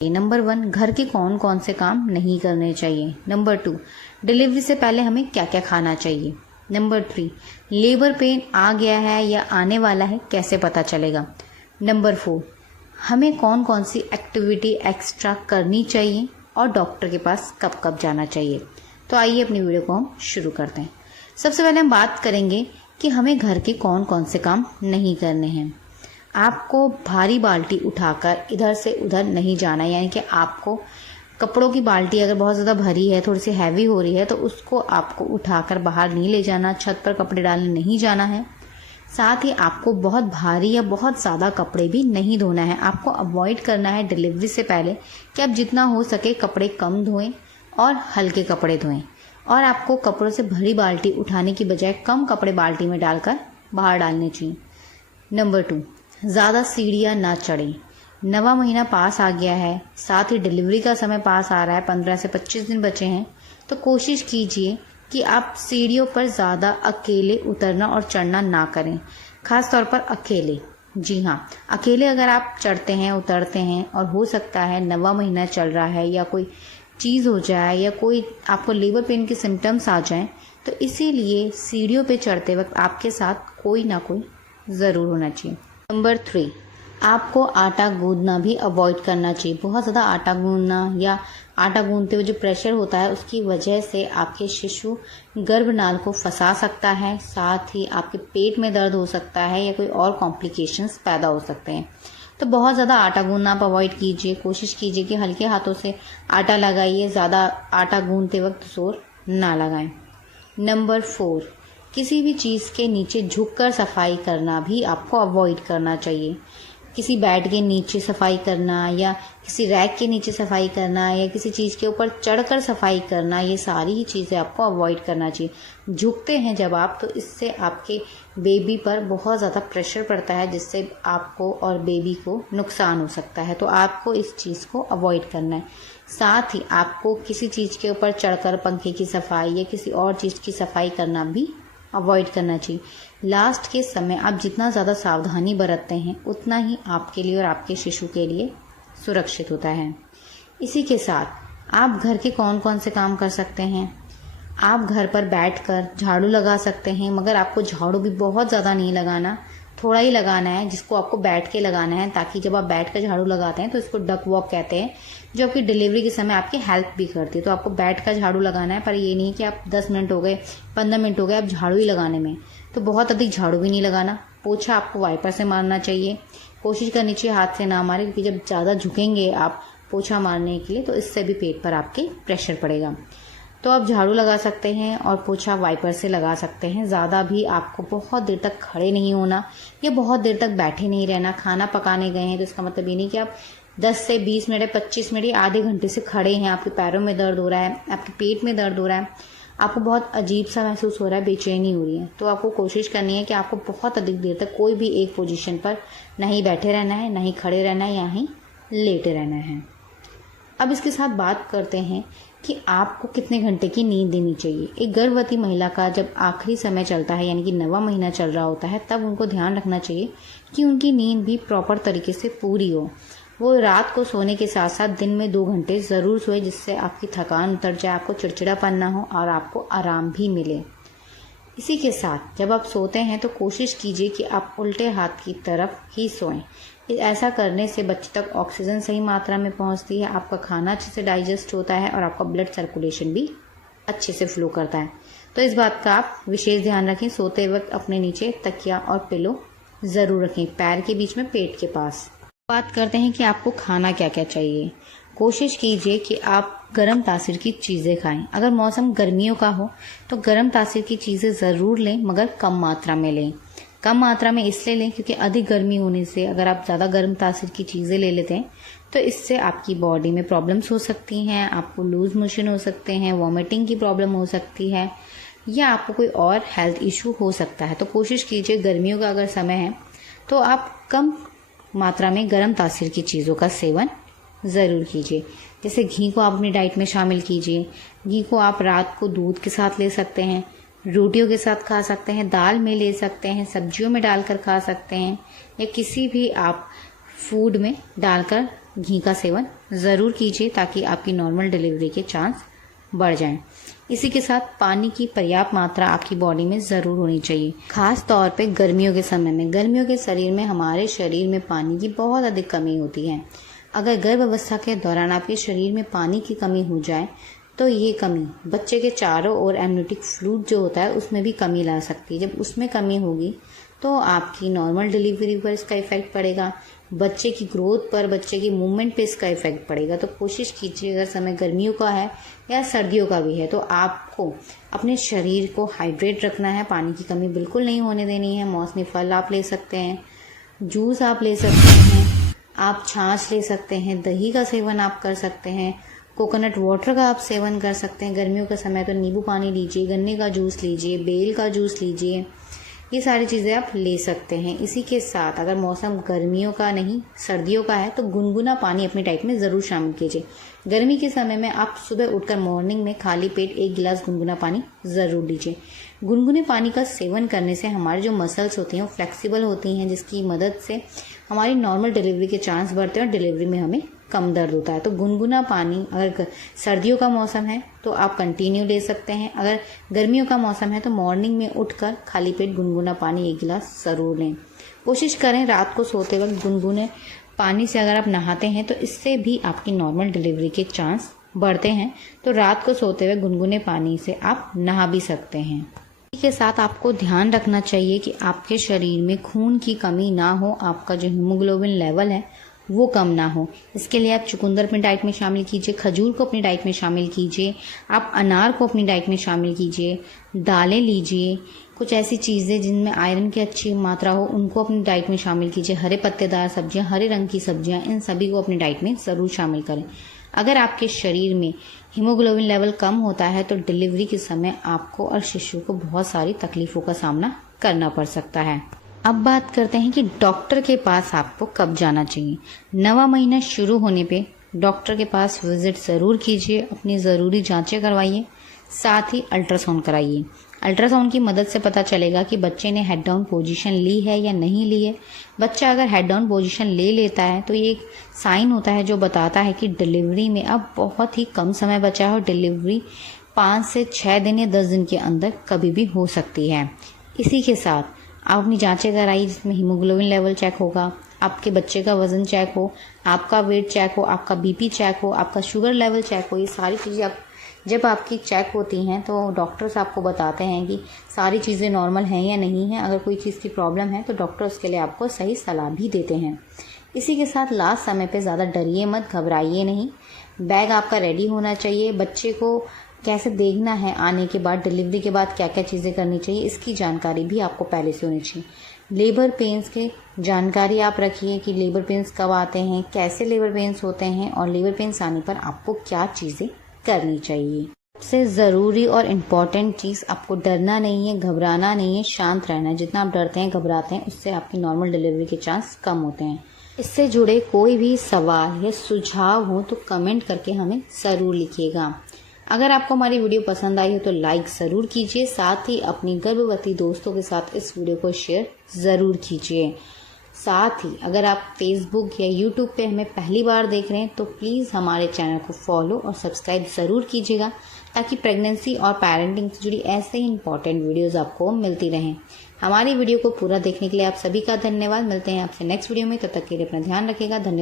Number 1, घर के कौन कौन से काम नहीं करने चाहिए। नंबर 2, डिलीवरी से पहले हमें क्या क्या खाना चाहिए। नंबर 3, लेबर पेन आ गया है या आने वाला है, कैसे पता चलेगा। नंबर 4, हमें कौन कौन सी एक्टिविटी एक्स्ट्रा करनी चाहिए और डॉक्टर के पास कब कब जाना चाहिए। तो आइए अपनी वीडियो को हम शुरू करते हैं। सबसे पहले हम बात करेंगे कि हमें घर के कौन कौन से काम नहीं करने हैं। आपको भारी बाल्टी उठाकर इधर से उधर नहीं जाना, यानी कि आपको कपड़ों की बाल्टी अगर बहुत ज़्यादा भरी है, थोड़ी सी हैवी हो रही है, तो उसको आपको उठाकर बाहर नहीं ले जाना, छत पर कपड़े डालने नहीं जाना है। साथ ही आपको बहुत भारी या बहुत ज़्यादा कपड़े भी नहीं धोना है। आपको अवॉइड करना है डिलीवरी से पहले कि आप जितना हो सके कपड़े कम धोएं और हल्के कपड़े धोएं। और आपको कपड़ों से भरी बाल्टी उठाने की बजाय कम कपड़े बाल्टी में डालकर बाहर डालने चाहिए। नंबर 2, ज़्यादा सीढ़ियाँ ना चढ़ें। नवा महीना पास आ गया है, साथ ही डिलीवरी का समय पास आ रहा है, 15 से 25 दिन बचे हैं। तो कोशिश कीजिए कि आप सीढ़ियों पर ज़्यादा अकेले उतरना और चढ़ना ना करें, खास तौर पर अकेले। जी हाँ, अकेले अगर आप चढ़ते हैं उतरते हैं और हो सकता है नवा महीना चल रहा है या कोई चीज़ हो जाए या कोई आपको लेबर पेन के सिम्टम्स आ जाएं, तो इसीलिए सीढ़ियों पे चढ़ते वक्त आपके साथ कोई ना कोई ज़रूर होना चाहिए। नंबर 3, आपको आटा गूंदना भी अवॉइड करना चाहिए। बहुत ज़्यादा आटा गूंदना या आटा गूंदते हुए जो प्रेशर होता है उसकी वजह से आपके शिशु गर्भनाल को फंसा सकता है, साथ ही आपके पेट में दर्द हो सकता है या कोई और कॉम्प्लिकेशंस पैदा हो सकते हैं। तो बहुत ज़्यादा आटा गूंदना आप अवॉइड कीजिए। कोशिश कीजिए कि हल्के हाथों से आटा लगाइए, ज़्यादा आटा गूंदते वक्त जोर ना लगाएं। नंबर 4, किसी भी चीज़ के नीचे झुककर सफाई करना भी आपको अवॉइड करना चाहिए। किसी बेड के नीचे सफाई करना या किसी रैक के नीचे सफाई करना या किसी चीज़ के ऊपर चढ़कर सफाई करना, ये सारी ही चीज़ें आपको अवॉइड करना चाहिए। झुकते हैं जब आप, तो इससे आपके बेबी पर बहुत ज़्यादा प्रेशर पड़ता है, जिससे आपको और बेबी को नुकसान हो सकता है। तो आपको इस चीज़ को अवॉइड करना है। साथ ही आपको किसी चीज़ के ऊपर चढ़कर पंखे की सफाई या किसी और चीज़ की सफाई करना भी अवॉइड करना चाहिए। लास्ट के समय आप जितना ज़्यादा सावधानी बरतते हैं उतना ही आपके लिए और आपके शिशु के लिए सुरक्षित होता है। इसी के साथ आप घर के कौन कौन से काम कर सकते हैं। आप घर पर बैठकर झाड़ू लगा सकते हैं, मगर आपको झाड़ू भी बहुत ज़्यादा नहीं लगाना, थोड़ा ही लगाना है, जिसको आपको बैठ के लगाना है, ताकि जब आप बैठ कर झाड़ू लगाते हैं तो इसको डक वॉक कहते हैं, जो आपकी डिलीवरी के समय आपकी हेल्प भी करती है। तो आपको बैठ कर झाड़ू लगाना है, पर ये नहीं कि आप 10 मिनट हो गए 15 मिनट हो गए आप झाड़ू ही लगाने में, तो बहुत अधिक झाड़ू भी नहीं लगाना। पोछा आपको वाइपर से मारना चाहिए। कोशिश करनी चाहिए हाथ से ना मारे, क्योंकि जब ज़्यादा झुकेंगे आप पोछा मारने के लिए तो इससे भी पेट पर आपके प्रेशर पड़ेगा। तो आप झाड़ू लगा सकते हैं और पोछा वाइपर से लगा सकते हैं। ज़्यादा भी आपको बहुत देर तक खड़े नहीं होना या बहुत देर तक बैठे नहीं रहना। खाना पकाने गए हैं तो इसका मतलब ये नहीं कि आप 10 से 20 मिनट 25 मिनट या आधे घंटे से खड़े हैं, आपके पैरों में दर्द हो रहा है, आपके पेट में दर्द हो रहा है, आपको बहुत अजीब सा महसूस हो रहा है, बेचैनी हो रही है, तो आपको कोशिश करनी है कि आपको बहुत अधिक देर तक कोई भी एक पोजीशन पर नहीं बैठे रहना है, नहीं खड़े रहना है, या ही लेटे रहना है। अब इसके साथ बात करते हैं कि आपको कितने घंटे की नींद देनी चाहिए। एक गर्भवती महिला का जब आखिरी समय चलता है, यानी कि नवा महीना चल रहा होता है, तब उनको ध्यान रखना चाहिए कि उनकी नींद भी प्रॉपर तरीके से पूरी हो। वो रात को सोने के साथ साथ दिन में 2 घंटे ज़रूर सोए, जिससे आपकी थकान उतर जाए, आपको चिड़चिड़ापन ना हो और आपको आराम भी मिले। इसी के साथ जब आप सोते हैं तो कोशिश कीजिए कि आप उल्टे हाथ की तरफ ही सोएं। ऐसा करने से बच्चे तक ऑक्सीजन सही मात्रा में पहुंचती है, आपका खाना अच्छे से डाइजेस्ट होता है और आपका ब्लड सर्कुलेशन भी अच्छे से फ्लो करता है। तो इस बात का आप विशेष ध्यान रखें। सोते वक्त अपने नीचे तकिया और पिलो ज़रूर रखें, पैर के बीच में, पेट के पास। बात करते हैं कि आपको खाना क्या क्या चाहिए। कोशिश कीजिए कि आप गर्म तासीर की चीज़ें खाएं। अगर मौसम गर्मियों का हो तो गर्म तासीर की चीज़ें ज़रूर लें, मगर कम मात्रा में लें। कम मात्रा में इसलिए लें क्योंकि अधिक गर्मी होने से अगर आप ज़्यादा गर्म तासीर की चीज़ें ले लेते हैं तो इससे आपकी बॉडी में प्रॉब्लम्स हो सकती हैं, आपको लूज मोशन हो सकते हैं, वॉमिटिंग की प्रॉब्लम हो सकती है, या आपको कोई और हेल्थ इशू हो सकता है। तो कोशिश कीजिए, गर्मियों का अगर समय है तो आप कम मात्रा में गर्म तासीर की चीज़ों का सेवन ज़रूर कीजिए। जैसे घी को आप अपनी डाइट में शामिल कीजिए। घी को आप रात को दूध के साथ ले सकते हैं, रोटियों के साथ खा सकते हैं, दाल में ले सकते हैं, सब्जियों में डालकर खा सकते हैं, या किसी भी आप फूड में डालकर घी का सेवन ज़रूर कीजिए ताकि आपकी नॉर्मल डिलीवरी के चांस बढ़ जाएं। इसी के साथ पानी की पर्याप्त मात्रा आपकी बॉडी में ज़रूर होनी चाहिए, खास तौर पे गर्मियों के समय में। गर्मियों के शरीर में हमारे शरीर में पानी की बहुत अधिक कमी होती है। अगर गर्भ अवस्था के दौरान आपके शरीर में पानी की कमी हो जाए तो ये कमी बच्चे के चारों ओर एमनियोटिक फ्लूइड जो होता है उसमें भी कमी ला सकती है। जब उसमें कमी होगी तो आपकी नॉर्मल डिलीवरी पर इसका इफेक्ट पड़ेगा, बच्चे की ग्रोथ पर, बच्चे की मूवमेंट पे इसका इफेक्ट पड़ेगा। तो कोशिश कीजिए, अगर समय गर्मियों का है या सर्दियों का भी है, तो आपको अपने शरीर को हाइड्रेट रखना है, पानी की कमी बिल्कुल नहीं होने देनी है। मौसमी फल आप ले सकते हैं, जूस आप ले सकते हैं, आप छाछ ले सकते हैं, दही का सेवन आप कर सकते हैं, कोकोनट वाटर का आप सेवन कर सकते हैं। गर्मियों का समय तो नींबू पानी लीजिए, गन्ने का जूस लीजिए, बेल का जूस लीजिए, ये सारी चीज़ें आप ले सकते हैं। इसी के साथ अगर मौसम गर्मियों का नहीं सर्दियों का है तो गुनगुना पानी अपनी डाइट में ज़रूर शामिल कीजिए। गर्मी के समय में आप सुबह उठकर मॉर्निंग में खाली पेट 1 गिलास गुनगुना पानी ज़रूर लीजिए। गुनगुने पानी का सेवन करने से हमारी जो मसल्स होती हैं वो फ्लेक्सिबल होती हैं, जिसकी मदद से हमारी नॉर्मल डिलीवरी के चांस बढ़ते हैं और डिलीवरी में हमें कम दर्द होता है। तो गुनगुना पानी अगर सर्दियों का मौसम है तो आप कंटिन्यू ले सकते हैं। अगर गर्मियों का मौसम है तो मॉर्निंग में उठकर खाली पेट गुनगुना पानी 1 गिलास ज़रूर लें। कोशिश करें रात को सोते वक्त गुनगुने पानी से अगर आप नहाते हैं तो इससे भी आपकी नॉर्मल डिलीवरी के चांस बढ़ते हैं। तो रात को सोते हुए गुनगुने पानी से आप नहा भी सकते हैं। इसी के साथ आपको ध्यान रखना चाहिए कि आपके शरीर में खून की कमी ना हो, आपका जो हीमोग्लोबिन लेवल है वो कम ना हो। इसके लिए आप चुकंदर अपनी डाइट में शामिल कीजिए, खजूर को अपनी डाइट में शामिल कीजिए, आप अनार को अपनी डाइट में शामिल कीजिए, दालें लीजिए, कुछ ऐसी चीज़ें जिनमें आयरन की अच्छी मात्रा हो उनको अपनी डाइट में शामिल कीजिए। हरे पत्तेदार सब्जियां, हरे रंग की सब्जियां, इन सभी को अपनी डाइट में ज़रूर शामिल करें। अगर आपके शरीर में हीमोग्लोबिन लेवल कम होता है तो डिलीवरी के समय आपको और शिशु को बहुत सारी तकलीफों का सामना करना पड़ सकता है। अब बात करते हैं कि डॉक्टर के पास आपको कब जाना चाहिए। 9वां महीना शुरू होने पे डॉक्टर के पास विजिट ज़रूर कीजिए, अपनी ज़रूरी जांचें करवाइए, साथ ही अल्ट्रासाउंड कराइए। अल्ट्रासाउंड की मदद से पता चलेगा कि बच्चे ने हेड डाउन पोजीशन ली है या नहीं ली है। बच्चा अगर हेड डाउन पोजीशन ले लेता है तो ये एक साइन होता है जो बताता है कि डिलीवरी में अब बहुत ही कम समय बचा है और डिलीवरी 5 से 6 दिन या 10 दिन के अंदर कभी भी हो सकती है। इसी के साथ आप अपनी जांचें कराइए जिसमें हीमोग्लोबिन लेवल चेक होगा, आपके बच्चे का वजन चेक हो, आपका वेट चेक हो, आपका बीपी चेक हो, आपका शुगर लेवल चेक हो। ये सारी चीज़ें आप जब आपकी चेक होती हैं तो डॉक्टर्स आपको बताते हैं कि सारी चीज़ें नॉर्मल हैं या नहीं हैं। अगर कोई चीज़ की प्रॉब्लम है तो डॉक्टर उसके लिए आपको सही सलाह भी देते हैं। इसी के साथ लास्ट समय पे ज़्यादा डरिए मत, घबराइए नहीं। बैग आपका रेडी होना चाहिए। बच्चे को कैसे देखना है आने के बाद, डिलीवरी के बाद क्या क्या चीज़ें करनी चाहिए, इसकी जानकारी भी आपको पहले से होनी चाहिए। लेबर पेन्स की जानकारी आप रखिए कि लेबर पेन्स कब आते हैं, कैसे लेबर पेन्स होते हैं और लेबर पेन्स आने पर आपको क्या चीज़ें करनी चाहिए। सबसे ज़रूरी और इम्पॉर्टेंट चीज़, आपको डरना नहीं है, घबराना नहीं है, शांत रहना है। जितना आप डरते हैं, घबराते हैं, उससे आपकी नॉर्मल डिलीवरी के चांस कम होते हैं। इससे जुड़े कोई भी सवाल या सुझाव हो तो कमेंट करके हमें ज़रूर लिखिएगा। अगर आपको हमारी वीडियो पसंद आई हो तो लाइक ज़रूर कीजिए, साथ ही अपनी गर्भवती दोस्तों के साथ इस वीडियो को शेयर ज़रूर कीजिए। साथ ही अगर आप फेसबुक या यूट्यूब पे हमें पहली बार देख रहे हैं तो प्लीज़ हमारे चैनल को फॉलो और सब्सक्राइब ज़रूर कीजिएगा ताकि प्रेगनेंसी और पेरेंटिंग से जुड़ी ऐसे ही इंपॉर्टेंट वीडियोस आपको मिलती रहें। हमारी वीडियो को पूरा देखने के लिए आप सभी का धन्यवाद। मिलते हैं आपसे नेक्स्ट वीडियो में, तब तक के लिए अपना ध्यान रखिएगा। धन्यवाद।